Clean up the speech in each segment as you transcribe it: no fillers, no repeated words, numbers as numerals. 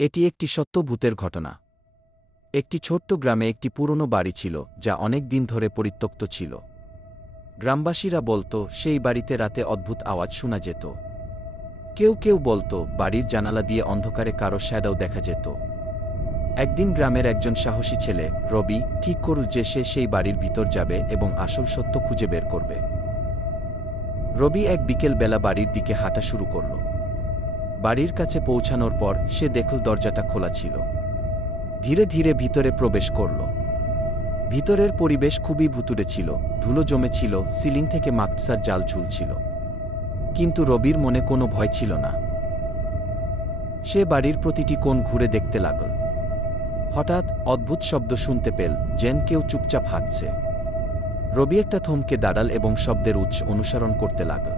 এটি একটি সত্য ভূতের ঘটনা। একটি ছোট্ট গ্রামে একটি পুরনো বাড়ি ছিল যা অনেক দিন ধরে পরিত্যক্ত ছিল। গ্রামবাসীরা বলতো সেই বাড়িতে রাতে অদ্ভুত আওয়াজ শোনা যেত। কেউ কেউ বলতো বাড়ির জানালা দিয়ে অন্ধকারে কারো শ্যাডাও দেখা যেত। একদিন গ্রামের একজন সাহসী ছেলে রবি ঠিক করল যে সে সেই বাড়ির ভিতর যাবে এবং আসল সত্য খুঁজে বের করবে। রবি এক বিকেল বেলা বাড়ির দিকে হাঁটা শুরু করল। বাড়ির কাছে পৌঁছানোর পর সে দেখল দরজাটা খোলা ছিল। ধীরে ধীরে ভিতরে প্রবেশ করল। ভিতরের পরিবেশ খুবই ভুতুড়ে ছিল, ধুলো জমেছিল, সিলিং থেকে মাকড়সার জাল ঝুলছিল। কিন্তু রবির মনে কোনো ভয় ছিল না। সে বাড়ির প্রতিটি কোণ ঘুরে দেখতে লাগল। হঠাৎ অদ্ভুত শব্দ শুনতে পেল, যেন কেউ চুপচাপ হাঁটছে। রবি একটা থমকে দাঁড়াল এবং শব্দের উৎস অনুসরণ করতে লাগল।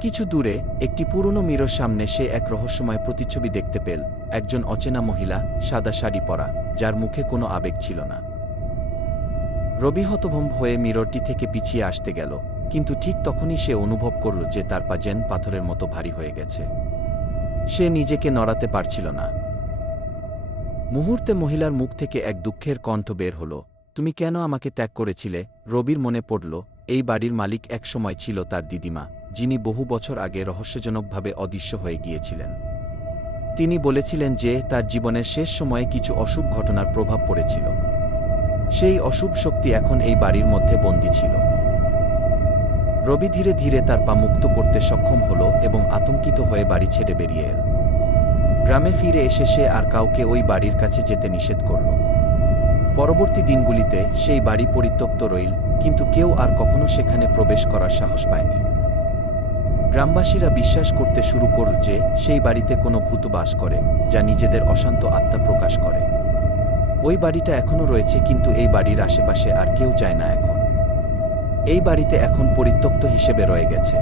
কিছু দূরে একটি পুরনো মিরর সামনে সে এক রহস্যময় প্রতিচ্ছবি দেখতে পেল, একজন অচেনা মহিলা, সাদা শাড়ি পরা, যার মুখে কোনো আবেগ ছিল না। রবি হতভম্ব হয়ে মিররটি থেকে পিছিয়ে আসতে গেল, কিন্তু ঠিক তখনই সে অনুভব করল যে তার পা যেন পাথরের মতো ভারী হয়ে গেছে। সে নিজেকে নড়াতে পারছিল না। মুহূর্তে মহিলার মুখ থেকে এক দুঃখের কণ্ঠ বের হল, তুমি কেন আমাকে ত্যাগ করেছিলে? রবির মনে পড়ল, এই বাড়ির মালিক এক সময় ছিল তার দিদিমা, যিনি বহু বছর আগে রহস্যজনকভাবে অদৃশ্য হয়ে গিয়েছিলেন। তিনি বলেছিলেন যে তার জীবনের শেষ সময়ে কিছু অশুভ ঘটনার প্রভাব পড়েছিল। সেই অশুভ শক্তি এখন এই বাড়ির মধ্যে বন্দী ছিল। রবি ধীরে ধীরে তার পা মুক্ত করতে সক্ষম হল এবং আতঙ্কিত হয়ে বাড়ি ছেড়ে বেরিয়ে এল। গ্রামে ফিরে এসে সে আর কাউকে ওই বাড়ির কাছে যেতে নিষেধ করল। পরবর্তী দিনগুলিতে সেই বাড়ি পরিত্যক্ত রইল, কিন্তু কেউ আর কখনো সেখানে প্রবেশ করার সাহস পায়নি। গ্রামবাসীরা বিশ্বাস করতে শুরু করল যে সেই বাড়িতে কোনো ভূত বাস করে, যা নিজেদের অশান্ত আত্মা প্রকাশ করে। ওই বাড়িটা এখনও রয়েছে, কিন্তু এই বাড়ির আশেপাশে আর কেউ যায় না এখন। এই বাড়িতে এখন পরিত্যক্ত হিসেবে রয়ে গেছে।